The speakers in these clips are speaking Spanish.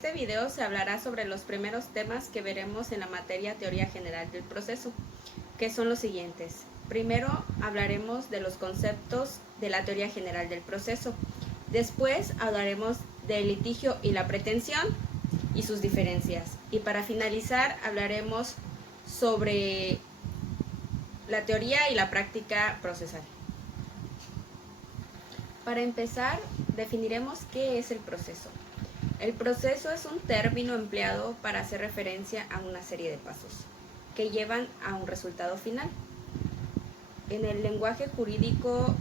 En este video se hablará sobre los primeros temas que veremos en la materia Teoría General del Proceso, que son los siguientes. Primero hablaremos de los conceptos de la Teoría General del Proceso. Después hablaremos del litigio y la pretensión y sus diferencias. Y para finalizar hablaremos sobre la teoría y la práctica procesal. Para empezar, definiremos qué es el proceso. El proceso es un término empleado para hacer referencia a una serie de pasos que llevan a un resultado final. En el lenguaje jurídico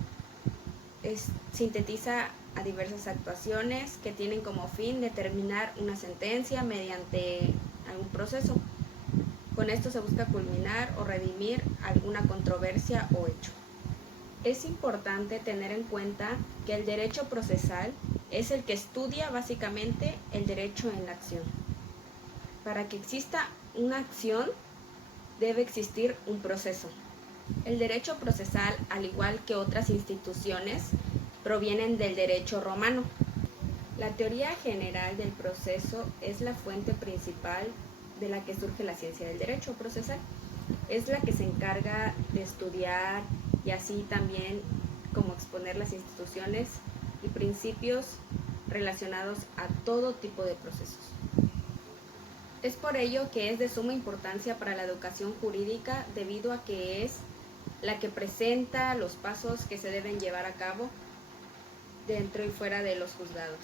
sintetiza a diversas actuaciones que tienen como fin determinar una sentencia mediante algún proceso. Con esto se busca culminar o redimir alguna controversia o hecho. Es importante tener en cuenta que el derecho procesal es el que estudia básicamente el derecho en la acción. Para que exista una acción, debe existir un proceso. El derecho procesal, al igual que otras instituciones, provienen del derecho romano. La teoría general del proceso es la fuente principal de la que surge la ciencia del derecho procesal. Es la que se encarga de estudiar y así también como exponer las instituciones y principios relacionados a todo tipo de procesos. Es por ello que es de suma importancia para la educación jurídica debido a que es la que presenta los pasos que se deben llevar a cabo dentro y fuera de los juzgados.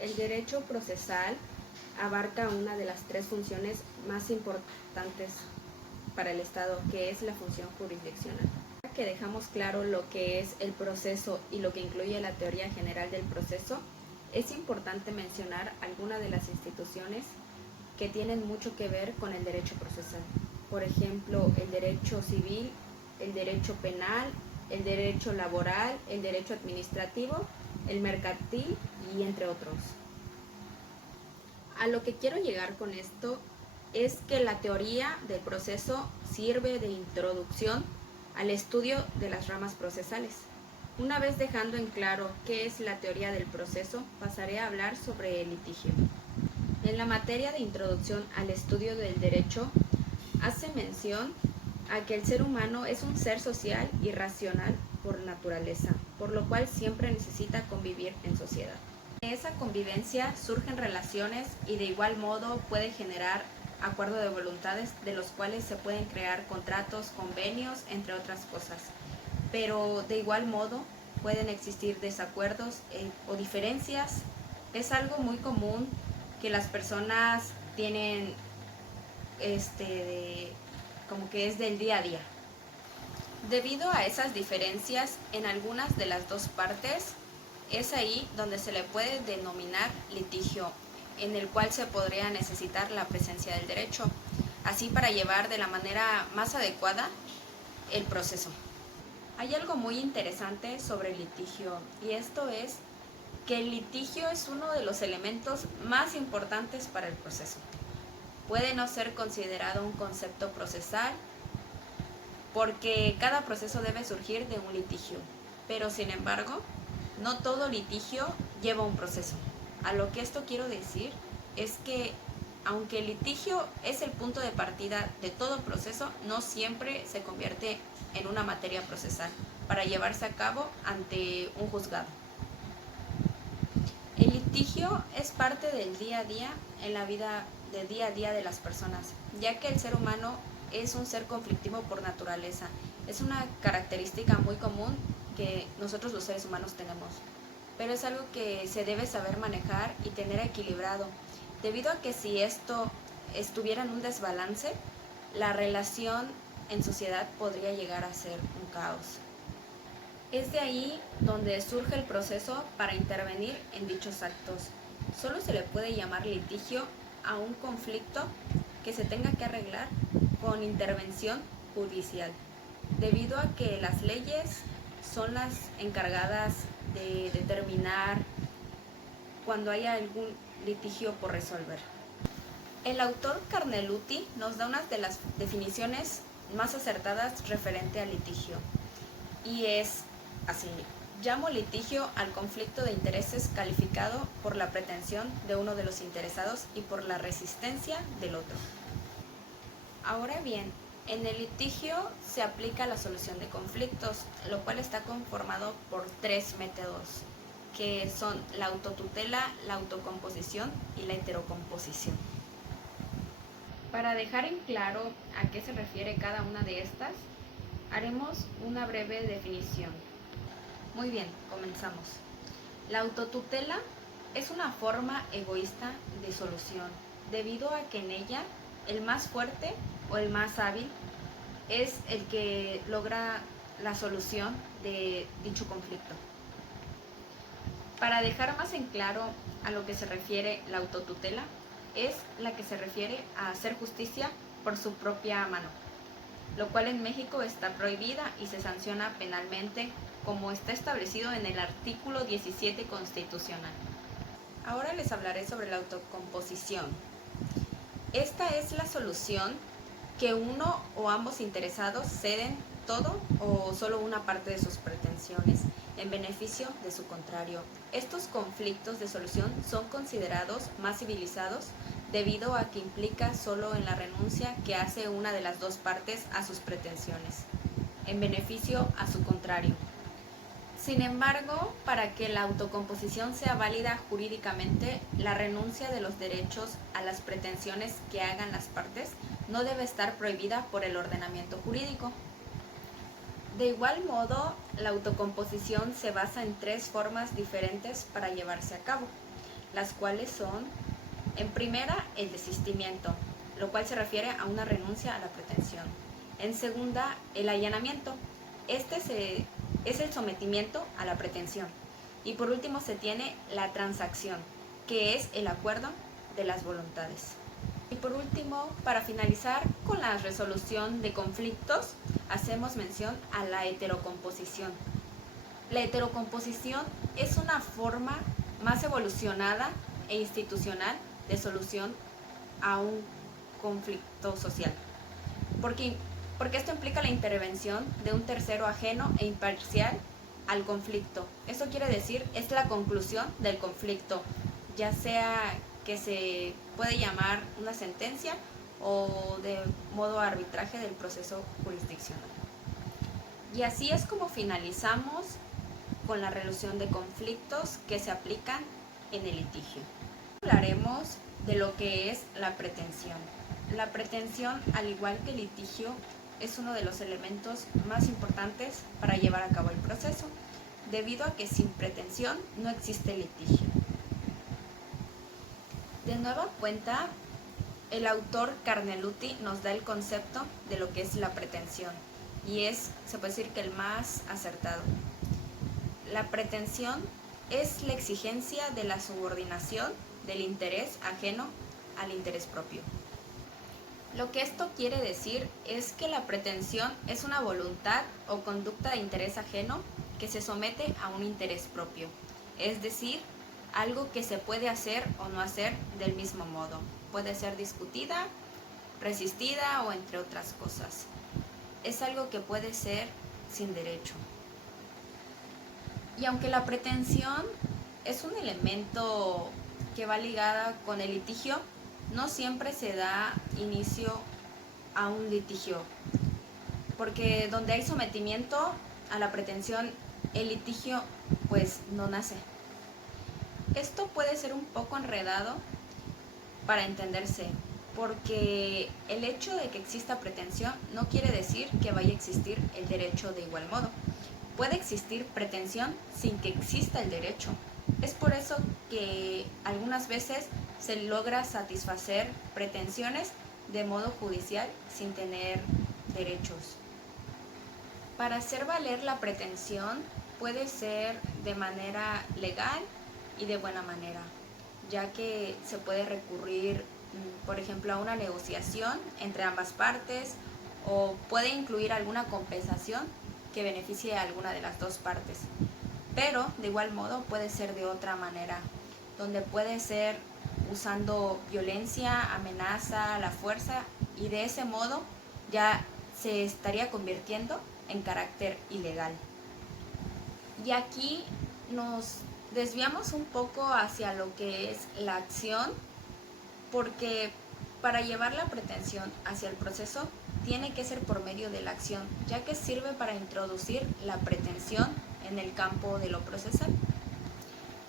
El derecho procesal abarca una de las tres funciones más importantes para el Estado, que es la función jurisdiccional. Que dejamos claro lo que es el proceso y lo que incluye la teoría general del proceso, es importante mencionar algunas de las instituciones que tienen mucho que ver con el derecho procesal. Por ejemplo, el derecho civil, el derecho penal, el derecho laboral, el derecho administrativo, el mercantil y entre otros. A lo que quiero llegar con esto es que la teoría del proceso sirve de introducción al estudio de las ramas procesales. Una vez dejando en claro qué es la teoría del proceso, pasaré a hablar sobre el litigio. En la materia de introducción al estudio del derecho, hace mención a que el ser humano es un ser social y racional por naturaleza, por lo cual siempre necesita convivir en sociedad. De esa convivencia surgen relaciones y de igual modo puede generar acuerdo de voluntades de los cuales se pueden crear contratos, convenios, entre otras cosas. Pero de igual modo pueden existir desacuerdos o diferencias. Es algo muy común que las personas tienen como que es del día a día. Debido a esas diferencias en algunas de las dos partes, es ahí donde se le puede denominar litigio, en el cual se podría necesitar la presencia del derecho, así para llevar de la manera más adecuada el proceso. Hay algo muy interesante sobre el litigio, y esto es que el litigio es uno de los elementos más importantes para el proceso. Puede no ser considerado un concepto procesal, porque cada proceso debe surgir de un litigio, pero sin embargo, no todo litigio lleva un proceso. A lo que esto quiero decir es que aunque el litigio es el punto de partida de todo proceso, no siempre se convierte en una materia procesal para llevarse a cabo ante un juzgado. El litigio es parte del día a día en la vida del día a día de las personas, ya que el ser humano es un ser conflictivo por naturaleza. Es una característica muy común que nosotros los seres humanos tenemos, pero es algo que se debe saber manejar y tener equilibrado, debido a que si esto estuviera en un desbalance, la relación en sociedad podría llegar a ser un caos. Es de ahí donde surge el proceso para intervenir en dichos actos. Solo se le puede llamar litigio a un conflicto que se tenga que arreglar con intervención judicial, debido a que las leyes son las encargadas de determinar cuando haya algún litigio por resolver. El autor Carneluti nos da una de las definiciones más acertadas referente al litigio, y es así: Llamo litigio al conflicto de intereses calificado por la pretensión de uno de los interesados y por la resistencia del otro. Ahora bien, en el litigio se aplica la solución de conflictos, lo cual está conformado por 3 métodos, que son la autotutela, la autocomposición y la heterocomposición. Para dejar en claro a qué se refiere cada una de estas, haremos una breve definición. Muy bien, comenzamos. La autotutela es una forma egoísta de solución, debido a que en ella el más fuerte o el más hábil es el que logra la solución de dicho conflicto. Para dejar más en claro a lo que se refiere la autotutela, es la que se refiere a hacer justicia por su propia mano, lo cual en México está prohibida y se sanciona penalmente, como está establecido en el artículo 17 constitucional. Ahora les hablaré sobre la autocomposición. Esta es la solución que uno o ambos interesados ceden todo o solo una parte de sus pretensiones en beneficio de su contrario. Estos conflictos de solución son considerados más civilizados debido a que implica solo en la renuncia que hace una de las dos partes a sus pretensiones, en beneficio a su contrario. Sin embargo, para que la autocomposición sea válida jurídicamente, la renuncia de los derechos a las pretensiones que hagan las partes no debe estar prohibida por el ordenamiento jurídico. De igual modo, la autocomposición se basa en 3 formas diferentes para llevarse a cabo, las cuales son, en primera, el desistimiento, lo cual se refiere a una renuncia a la pretensión. En segunda, el allanamiento. Este es el sometimiento a la pretensión. Y por último se tiene la transacción, que es el acuerdo de las voluntades. Y por último, para finalizar con la resolución de conflictos, hacemos mención a la heterocomposición. La heterocomposición es una forma más evolucionada e institucional de solución a un conflicto social. Porque esto implica la intervención de un tercero ajeno e imparcial al conflicto. Esto quiere decir, es la conclusión del conflicto, ya sea que se puede llamar una sentencia o de modo arbitraje del proceso jurisdiccional. Y así es como finalizamos con la resolución de conflictos que se aplican en el litigio. Hablaremos de lo que es la pretensión. La pretensión, al igual que el litigio, es uno de los elementos más importantes para llevar a cabo el proceso, debido a que sin pretensión no existe litigio. De nueva cuenta, el autor Carneluti nos da el concepto de lo que es la pretensión, y se puede decir que el más acertado. La pretensión es la exigencia de la subordinación del interés ajeno al interés propio. Lo que esto quiere decir es que la pretensión es una voluntad o conducta de interés ajeno que se somete a un interés propio, es decir, algo que se puede hacer o no hacer del mismo modo. Puede ser discutida, resistida o entre otras cosas. Es algo que puede ser sin derecho. Y aunque la pretensión es un elemento que va ligada con el litigio, no siempre se da inicio a un litigio, porque donde hay sometimiento a la pretensión, el litigio pues no nace. Esto puede ser un poco enredado para entenderse, porque el hecho de que exista pretensión no quiere decir que vaya a existir el derecho de igual modo. Puede existir pretensión sin que exista el derecho. Es por eso que algunas veces se logra satisfacer pretensiones de modo judicial sin tener derechos. Para hacer valer la pretensión puede ser de manera legal y de buena manera, ya que se puede recurrir, por ejemplo, a una negociación entre ambas partes, o puede incluir alguna compensación que beneficie a alguna de las dos partes. Pero de igual modo puede ser de otra manera, donde puede ser usando violencia, amenaza, la fuerza, y de ese modo ya se estaría convirtiendo en carácter ilegal. Y aquí nos desviamos un poco hacia lo que es la acción, porque para llevar la pretensión hacia el proceso tiene que ser por medio de la acción, ya que sirve para introducir la pretensión en el campo de lo procesal.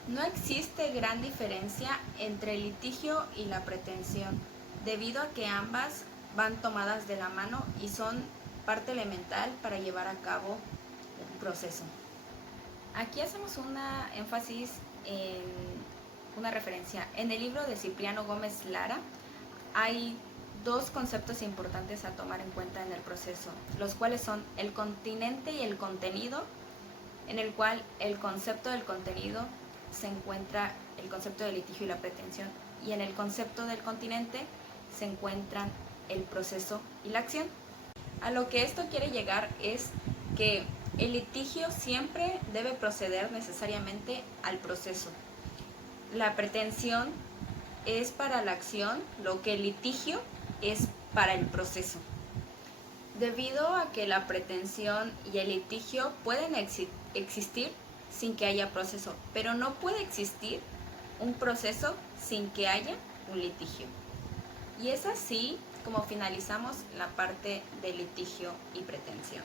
No existe gran diferencia entre el litigio y la pretensión, debido a que ambas van tomadas de la mano y son parte elemental para llevar a cabo un proceso. Aquí hacemos una énfasis en una referencia. En el libro de Cipriano Gómez Lara hay dos conceptos importantes a tomar en cuenta en el proceso, los cuales son el continente y el contenido, en el cual el concepto del contenido se encuentra el concepto de litigio y la pretensión, y en el concepto del continente se encuentran el proceso y la acción. A lo que esto quiere llegar es que el litigio siempre debe proceder necesariamente al proceso. La pretensión es para la acción lo que el litigio es para el proceso. Debido a que la pretensión y el litigio pueden existir sin que haya proceso, pero no puede existir un proceso sin que haya un litigio. Y es así como finalizamos la parte de litigio y pretensión.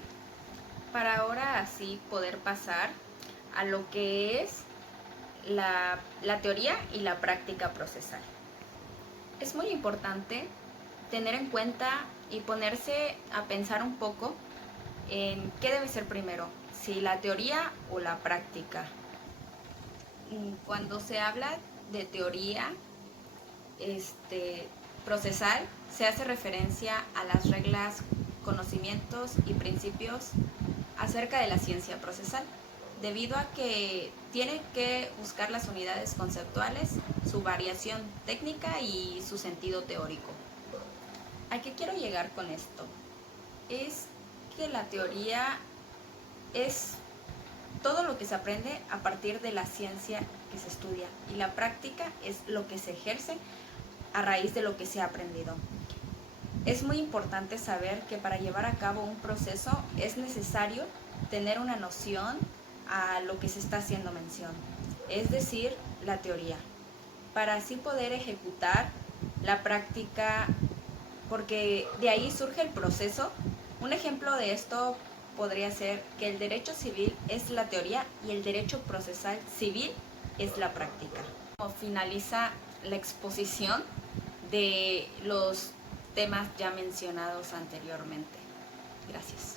Para ahora así poder pasar a lo que es la teoría y la práctica procesal. Es muy importante tener en cuenta y ponerse a pensar un poco en qué debe ser primero, si la teoría o la práctica. Cuando se habla de teoría procesal, se hace referencia a las reglas, conocimientos y principios acerca de la ciencia procesal, debido a que tiene que buscar las unidades conceptuales, su variación técnica y su sentido teórico. ¿A qué quiero llegar con esto? Es que la teoría es todo lo que se aprende a partir de la ciencia que se estudia, y la práctica es lo que se ejerce a raíz de lo que se ha aprendido. Es muy importante saber que para llevar a cabo un proceso es necesario tener una noción a lo que se está haciendo mención, es decir, la teoría, para así poder ejecutar la práctica, porque de ahí surge el proceso. Un ejemplo de esto podría ser que el derecho civil es la teoría y el derecho procesal civil es la práctica. Como finaliza la exposición de los temas ya mencionados anteriormente. Gracias.